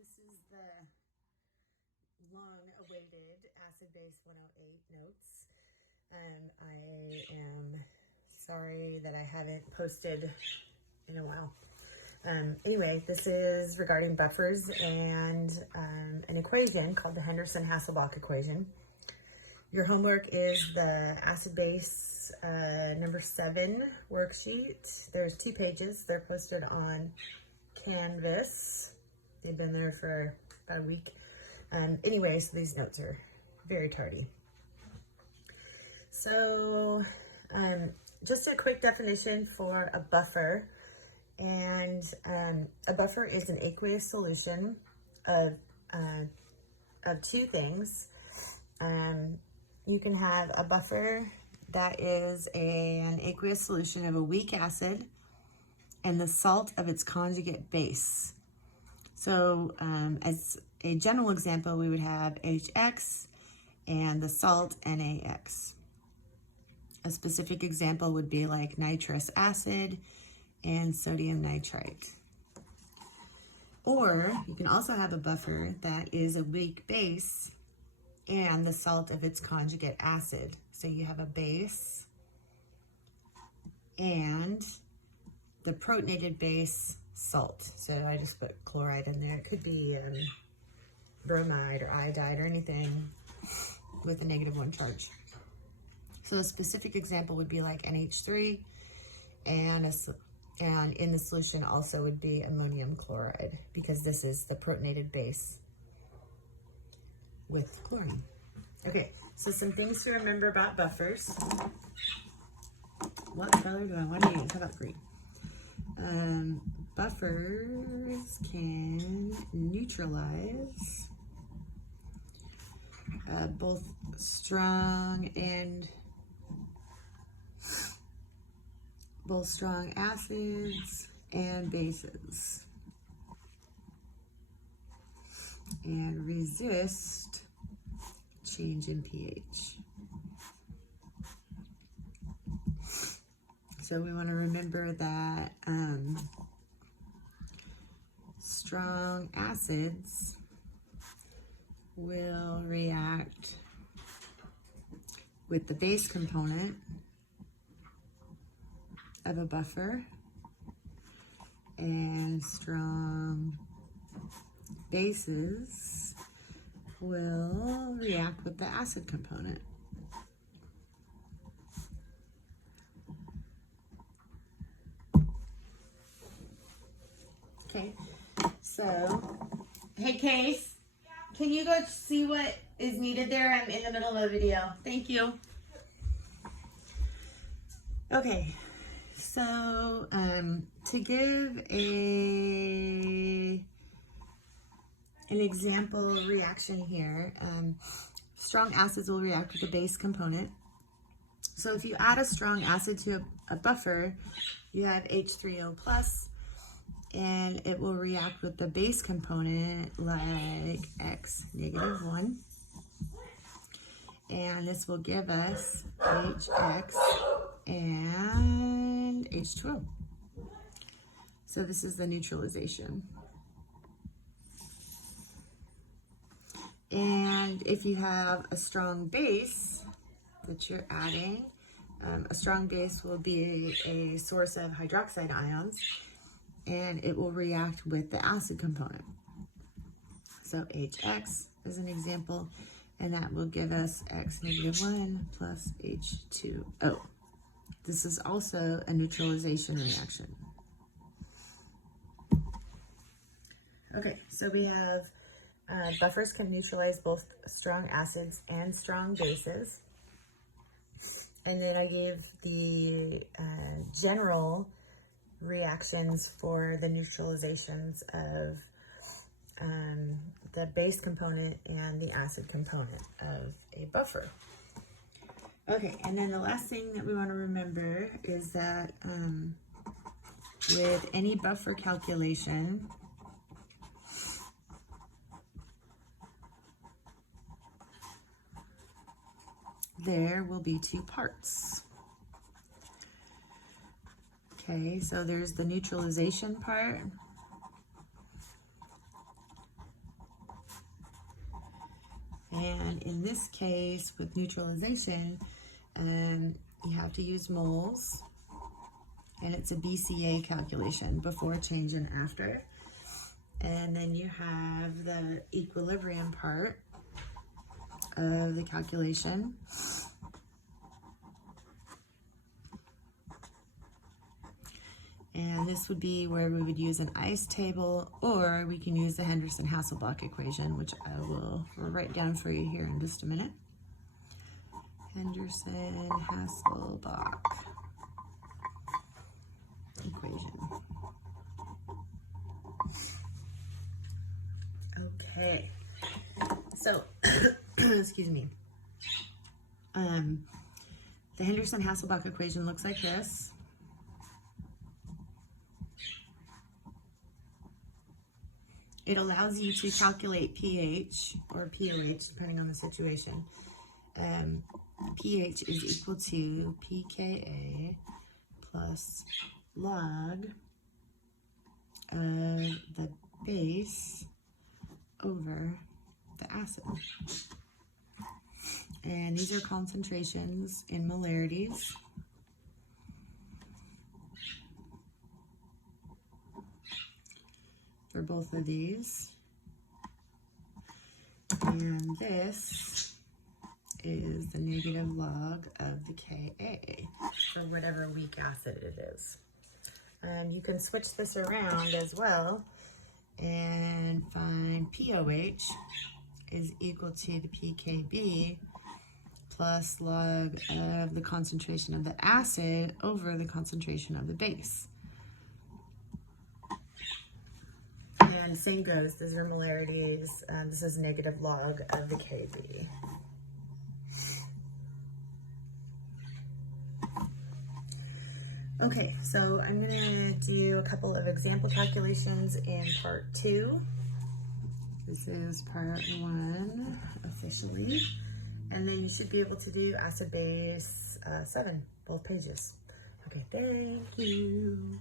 This is the long-awaited AcidBase108 notes. I am sorry that I haven't posted in a while. Anyway, this is regarding buffers and an equation called the Henderson-Hasselbalch equation. Your homework is the AcidBase number 7 worksheet. There's 2 pages. They're posted on Canvas. They've been there for about a week. Anyway, so these notes are very tardy. So just a quick definition for a buffer. And a buffer is an aqueous solution of 2 things. You can have a buffer that is an aqueous solution of a weak acid and the salt of its conjugate base. So as a general example, we would have HX and the salt NaX. A specific example would be like nitrous acid and sodium nitrite. Or you can also have a buffer that is a weak base and the salt of its conjugate acid. So you have a base and the protonated base salt. So I just put chloride in there. It could be bromide or iodide or anything with a -1 charge. So a specific example would be like NH3, and in the solution also would be ammonium chloride, because this is the protonated base with chlorine. Okay, so some things to remember about buffers. What color do I want to use? How about green? Buffers can neutralize both strong acids and bases, and resist change in pH. So we want to remember that strong acids will react with the base component of a buffer, and strong bases will react with the acid component. Okay, so, hey Case, can you go see what is needed there? I'm in the middle of a video. Thank you. Okay, so to give an example reaction here, strong acids will react with the base component. So if you add a strong acid to a buffer, you have H3O plus, and it will react with the base component like X -1. And this will give us HX and H2O. So this is the neutralization. And if you have a strong base that you're adding, a strong base will be a source of hydroxide ions, and it will react with the acid component. So HX is an example, and that will give us X -1 plus H2O. This is also a neutralization reaction. Okay, so we have buffers can neutralize both strong acids and strong bases. And then I gave the general reactions for the neutralizations of the base component and the acid component of a buffer. Okay, and then the last thing that we want to remember is that with any buffer calculation, there will be 2 parts. Okay, so there's the neutralization part, And in this case, with neutralization, you have to use moles, and it's a BCA calculation, before, change, and after. And then you have the equilibrium part of the calculation. And this would be where we would use an ice table, or we can use the Henderson Hasselbalch equation, which I will write down for you here in just a minute. Henderson Hasselbalch equation. Okay, so excuse me. The Henderson Hasselbalch equation looks like this. It allows you to calculate pH or pOH, depending on the situation. pH is equal to pKa plus log of the base over the acid. And these are concentrations in molarities. For both of these. And this is the negative log of the Ka for whatever weak acid it is. You can switch this around as well and find pOH is equal to the pKb plus log of the concentration of the acid over the concentration of the base. And same goes, these are molarities. This is negative log of the Kb. Okay, so I'm going to do a couple of example calculations in part 2. This is part 1 officially. And then you should be able to do acid base 7, both pages. Okay, thank you.